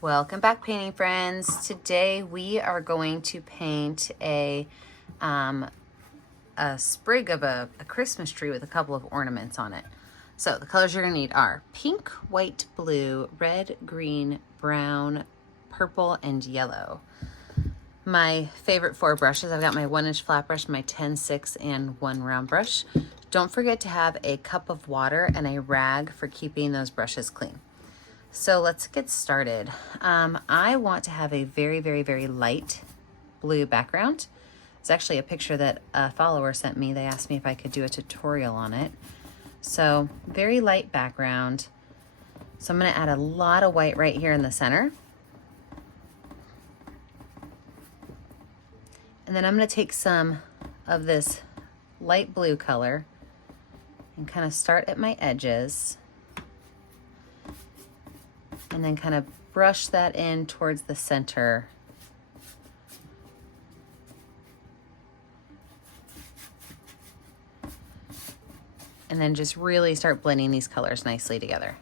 Welcome back, painting friends. Today we are going to paint a sprig of a Christmas tree with a couple of ornaments on it. So the colors you're gonna need are pink, white, blue, red, green, brown, purple, and yellow. My favorite 4 brushes, I've got my 1-inch flat brush, my 10-6, and 1 round brush. Don't forget to have a cup of water and a rag for keeping those brushes clean. So let's get started. I want to have a very, very, very light blue background. It's actually a picture that a follower sent me. They asked me if I could do a tutorial on it. So very light background. So I'm going to add a lot of white right here in the center. And then I'm going to take some of this light blue color and kind of start at my edges. And then kind of brush that in towards the center. And then just really start blending these colors nicely together.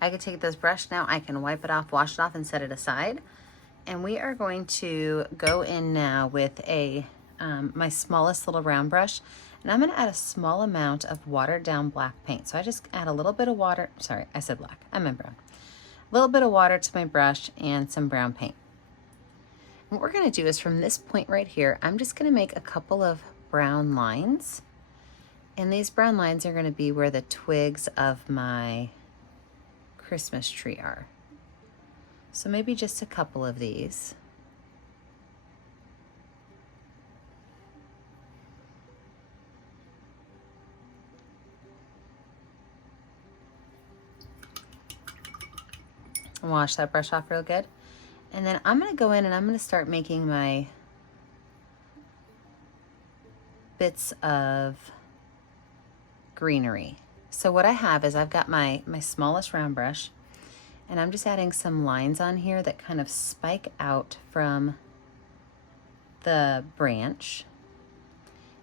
I can take this brush now, I can wipe it off, wash it off, and set it aside. And we are going to go in now with a my smallest little round brush, and I'm gonna add a small amount of watered down black paint. So I just add a little bit of water, sorry, I said black, I meant brown. A little bit of water to my brush and some brown paint. And what we're gonna do is from this point right here, I'm just gonna make a couple of brown lines. And these brown lines are gonna be where the twigs of my Christmas tree are. So maybe just a couple of these. Wash that brush off real good. And then I'm gonna go in and I'm gonna start making my bits of greenery. So what I have is I've got my smallest round brush, and I'm just adding some lines on here that kind of spike out from the branch.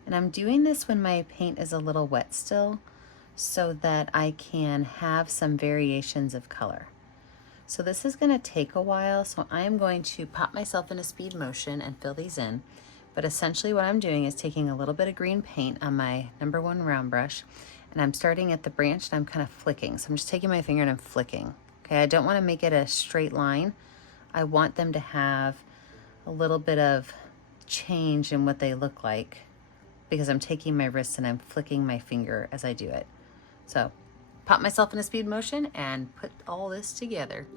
And I'm doing this when my paint is a little wet still, so that I can have some variations of color. So this is gonna take a while, so I am going to pop myself in a speed motion and fill these in. But essentially what I'm doing is taking a little bit of green paint on my number 1 round brush, and I'm starting at the branch and I'm kind of flicking. So I'm just taking my finger and I'm flicking. Okay, I don't want to make it a straight line. I want them to have a little bit of change in what they look like, because I'm taking my wrist and I'm flicking my finger as I do it. So pop myself in a speed motion and put all this together.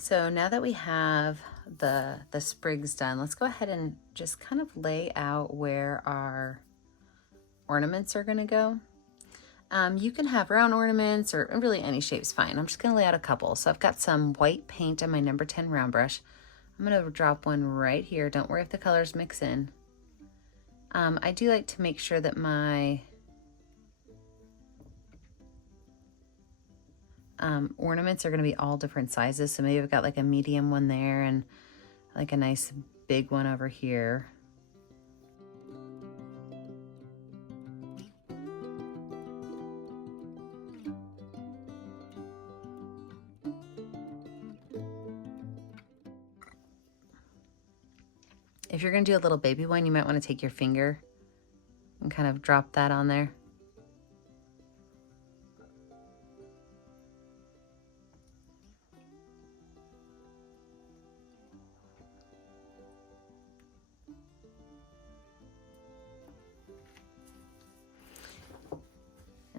So now that we have the sprigs done, let's go ahead and just kind of lay out where our ornaments are gonna go. You can have round ornaments or really any shape's fine. I'm just gonna lay out a couple. So I've got some white paint on my number 10 round brush. I'm gonna drop one right here. Don't worry if the colors mix in. I do like to make sure that my ornaments are going to be all different sizes. So maybe I've got like a medium one there and like a nice big one over here. If you're going to do a little baby one, you might want to take your finger and kind of drop that on there.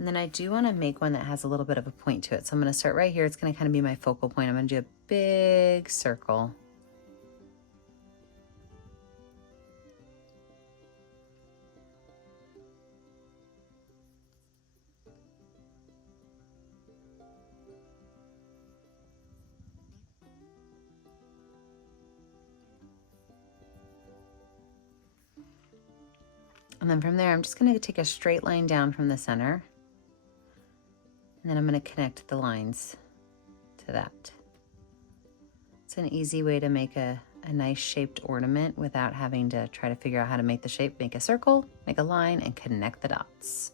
then I do want to make one that has a little bit of a point to it. So I'm going to start right here. It's going to kind of be my focal point. I'm going to do a big circle. And then from there, I'm just going to take a straight line down from the center. And then I'm going to connect the lines to that. It's an easy way to make a nice shaped ornament without having to try to figure out how to make the shape. Make a circle, make a line, and connect the dots.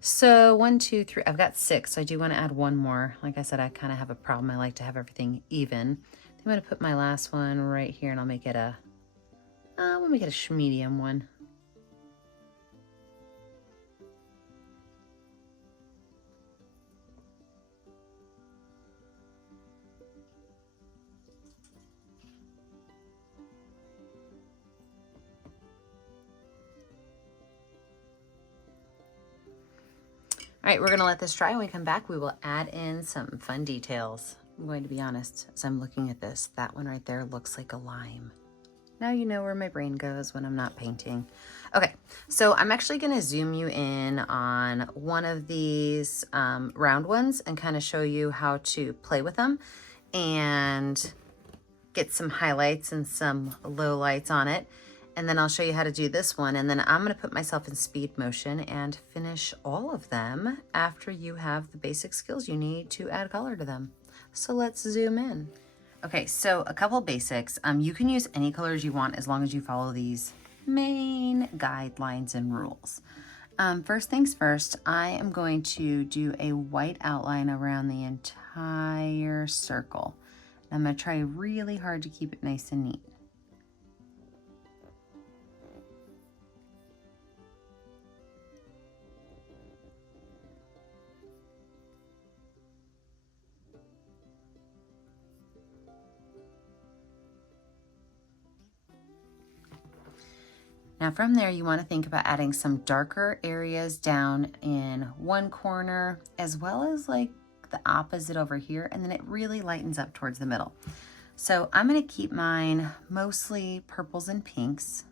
So 1, 2, 3, I've got 6. So I do want to add one more. Like I said, I kind of have a problem. I like to have everything even. I'm going to put my last one right here, and I'll make it we'll make it a medium one. All right, we're gonna let this dry. When we come back, we will add in some fun details. I'm going to be honest, as I'm looking at this, that one right there looks like a lime. Now you know where my brain goes when I'm not painting. Okay, so I'm actually gonna zoom you in on one of these round ones and kind of show you how to play with them and get some highlights and some low lights on it. And then I'll show you how to do this one. And then I'm gonna put myself in speed motion and finish all of them after you have the basic skills you need to add color to them. So let's zoom in. Okay, so a couple basics. You can use any colors you want as long as you follow these main guidelines and rules. First things first, I am going to do a white outline around the entire circle. I'm gonna try really hard to keep it nice and neat. Now from there, you want to think about adding some darker areas down in one corner, as well as like the opposite over here, and then it really lightens up towards the middle. So I'm going to keep mine mostly purples and pinks.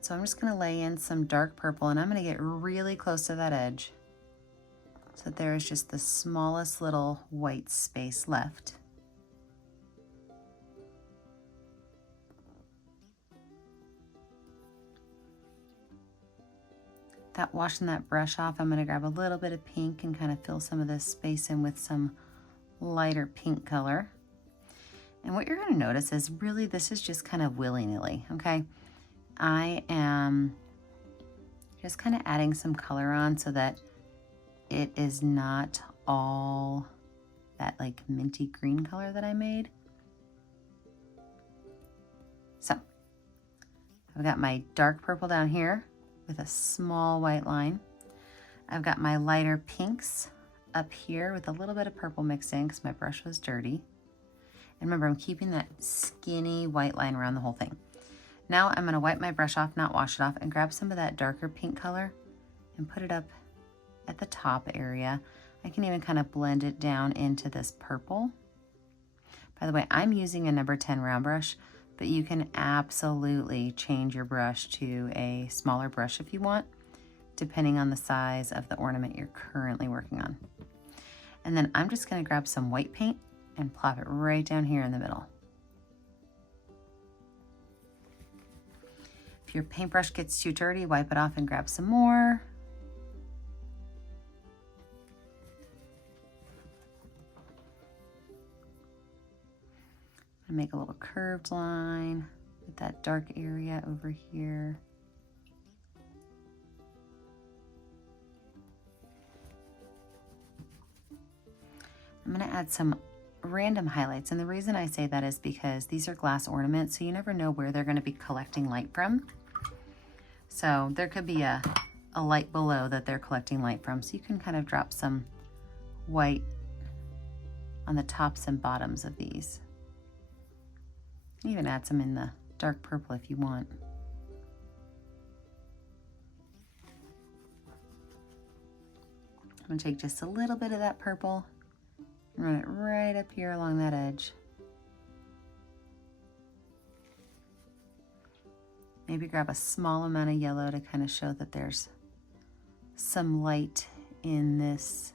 So I'm just going to lay in some dark purple, and I'm going to get really close to that edge so that there is just the smallest little white space left. Without washing that brush off, I'm going to grab a little bit of pink and kind of fill some of this space in with some lighter pink color. And what you're going to notice is really this is just kind of willy-nilly, okay? I am just kind of adding some color on so that it is not all that like minty green color that I made. So I've got my dark purple down here with a small white line. I've got my lighter pinks up here with a little bit of purple mixed in because my brush was dirty. And remember, I'm keeping that skinny white line around the whole thing. Now I'm gonna wipe my brush off, not wash it off, and grab some of that darker pink color and put it up at the top area. I can even kind of blend it down into this purple. By the way, I'm using a number 10 round brush, but you can absolutely change your brush to a smaller brush if you want, depending on the size of the ornament you're currently working on. And then I'm just gonna grab some white paint and plop it right down here in the middle. If your paintbrush gets too dirty, wipe it off and grab some more. And make a little curved line with that dark area over here. I'm going to add some random highlights, and the reason I say that is because these are glass ornaments, so you never know where they're going to be collecting light from. So there could be a light below that they're collecting light from, so you can kind of drop some white on the tops and bottoms of these. Even add some in the dark purple if you want. I'm gonna take just a little bit of that purple and run it right up here along that edge. Maybe grab a small amount of yellow to kind of show that there's some light in this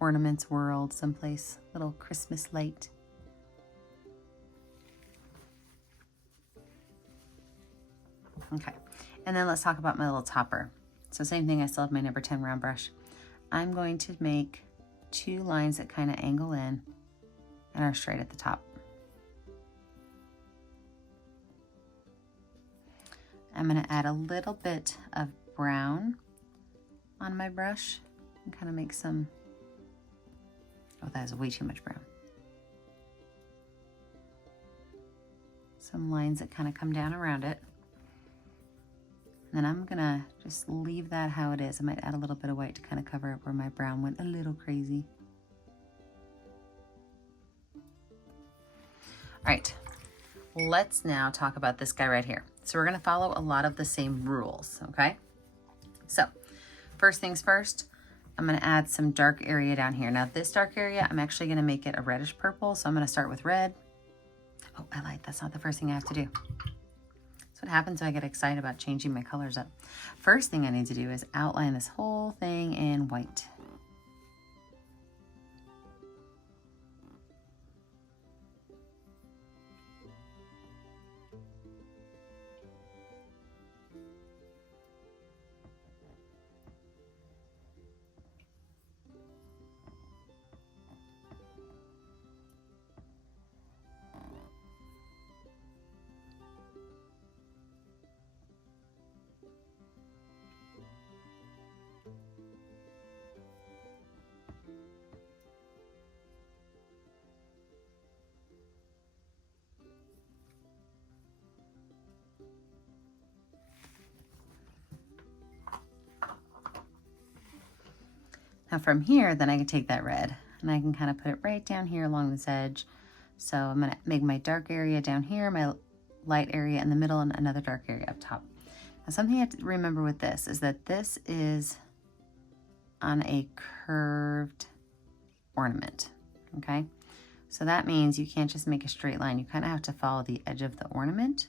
ornaments world someplace, little Christmas light. Okay, and then let's talk about my little topper. So same thing, I still have my number 10 round brush. I'm going to make 2 lines that kind of angle in and are straight at the top. I'm going to add a little bit of brown on my brush and kind of make some, oh, that is way too much brown. Some lines that kind of come down around it. And then I'm gonna just leave that how it is. I might add a little bit of white to kind of cover up where my brown went a little crazy. All right, let's now talk about this guy right here. So we're gonna follow a lot of the same rules, okay? So first things first, I'm gonna add some dark area down here. Now this dark area, I'm actually gonna make it a reddish purple. So I'm gonna start with red. Oh, I lied, that's not the first thing I have to do. That's what happens when I get excited about changing my colors up. First thing I need to do is outline this whole thing in white. Now from here, then I can take that red and I can kind of put it right down here along this edge. So I'm gonna make my dark area down here, my light area in the middle, and another dark area up top. Now something you have to remember with this is that this is on a curved ornament, okay? So that means you can't just make a straight line. You kind of have to follow the edge of the ornament.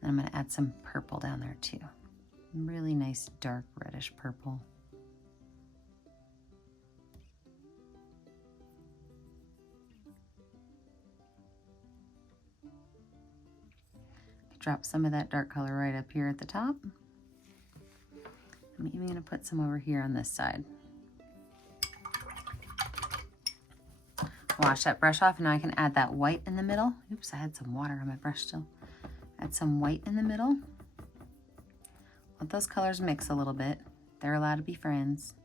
And I'm gonna add some purple down there too. Really nice dark reddish purple. Drop some of that dark color right up here at the top. I'm even gonna put some over here on this side. Wash that brush off and now I can add that white in the middle. Oops, I had some water on my brush still. Add some white in the middle. Let those colors mix a little bit. They're allowed to be friends.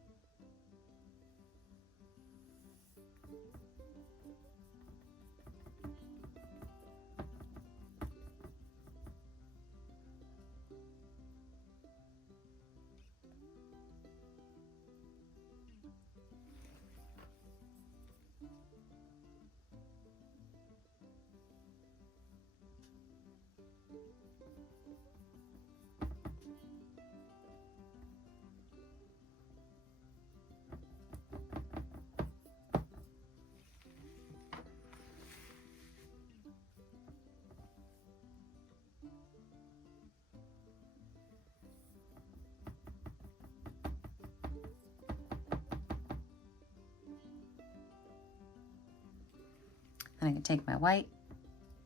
Then I can take my white,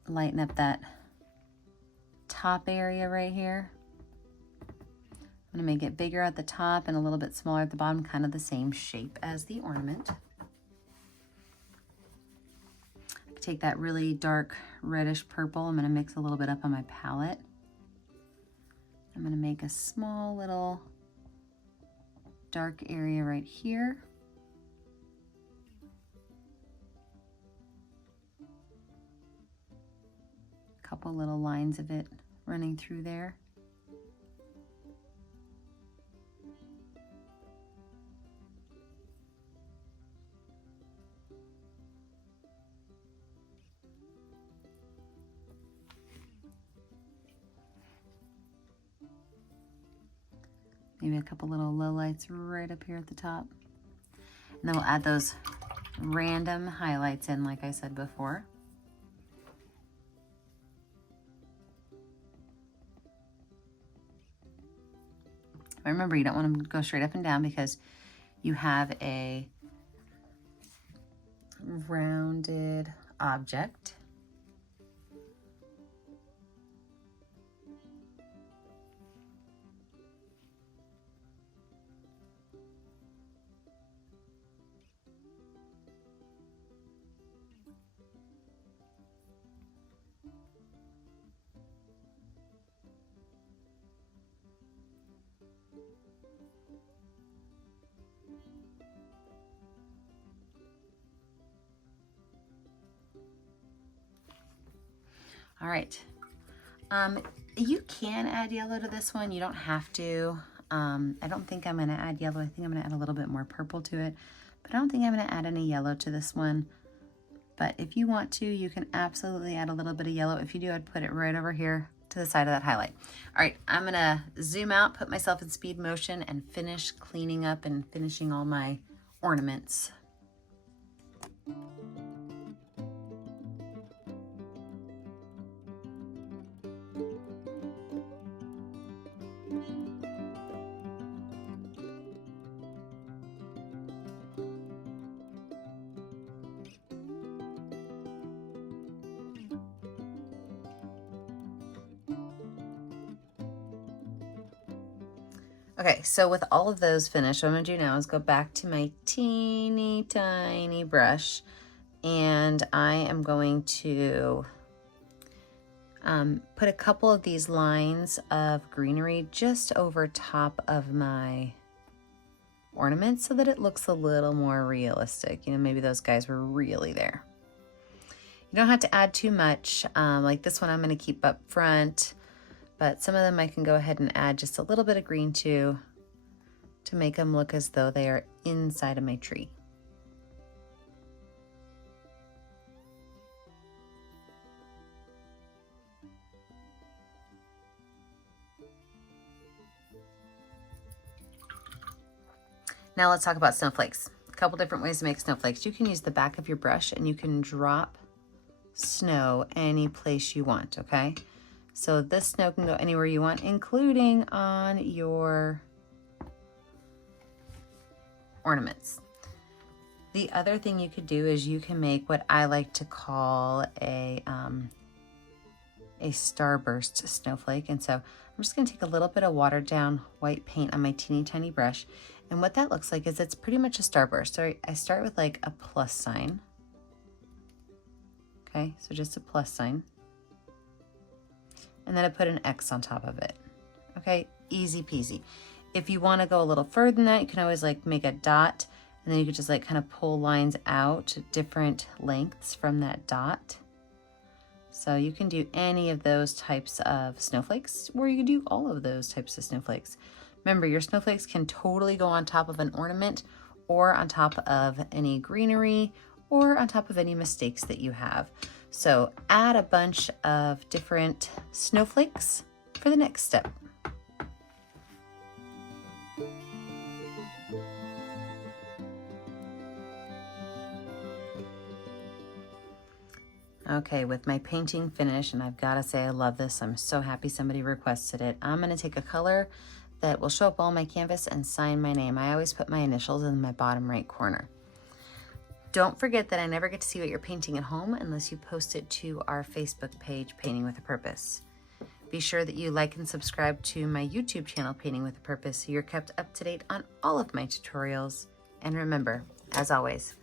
lighten up that top area right here. I'm gonna make it bigger at the top and a little bit smaller at the bottom, kind of the same shape as the ornament. I can take that really dark reddish purple. I'm gonna mix a little bit up on my palette. I'm gonna make a small little dark area right here. Couple little lines of it running through there. Maybe a couple little low lights right up here at the top. And then we'll add those random highlights in, like I said before. Remember, you don't want them to go straight up and down because you have a rounded object. All right. You can add yellow to this one. You don't have to. I don't think I'm going to add yellow. I think I'm going to add a little bit more purple to it, but I don't think I'm going to add any yellow to this one. But if you want to, you can absolutely add a little bit of yellow. If you do, I'd put it right over here to the side of that highlight. All right, I'm going to zoom out, put myself in speed motion, and finish cleaning up and finishing all my ornaments. Okay, so with all of those finished, what I'm gonna do now is go back to my teeny tiny brush, and I am going to put a couple of these lines of greenery just over top of my ornaments so that it looks a little more realistic. You know, maybe those guys were really there. You don't have to add too much. Like this one I'm gonna keep up front, but some of them I can go ahead and add just a little bit of green to make them look as though they are inside of my tree. Now let's talk about snowflakes. A couple different ways to make snowflakes. You can use the back of your brush and you can drop snow any place you want, okay? So this snow can go anywhere you want, including on your ornaments. The other thing you could do is you can make what I like to call a starburst snowflake. And so I'm just gonna take a little bit of watered down white paint on my teeny tiny brush. And what that looks like is it's pretty much a starburst. So I start with like a plus sign. Okay, so just a plus sign. And then I put an X on top of it. Okay, easy peasy. If you want to go a little further than that, you can always like make a dot, and then you could just like kind of pull lines out different lengths from that dot. So you can do any of those types of snowflakes, or you can do all of those types of snowflakes. Remember, your snowflakes can totally go on top of an ornament or on top of any greenery or on top of any mistakes that you have. So add a bunch of different snowflakes for the next step. Okay, with my painting finished, and I've got to say I love this. I'm so happy somebody requested it. I'm going to take a color that will show up on my canvas and sign my name. I always put my initials in my bottom right corner. Don't forget that I never get to see what you're painting at home unless you post it to our Facebook page, Painting with a Purpose. Be sure that you like and subscribe to my YouTube channel, Painting with a Purpose, so you're kept up to date on all of my tutorials. And remember, as always,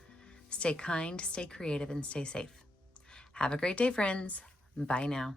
stay kind, stay creative, and stay safe. Have a great day, friends. Bye now.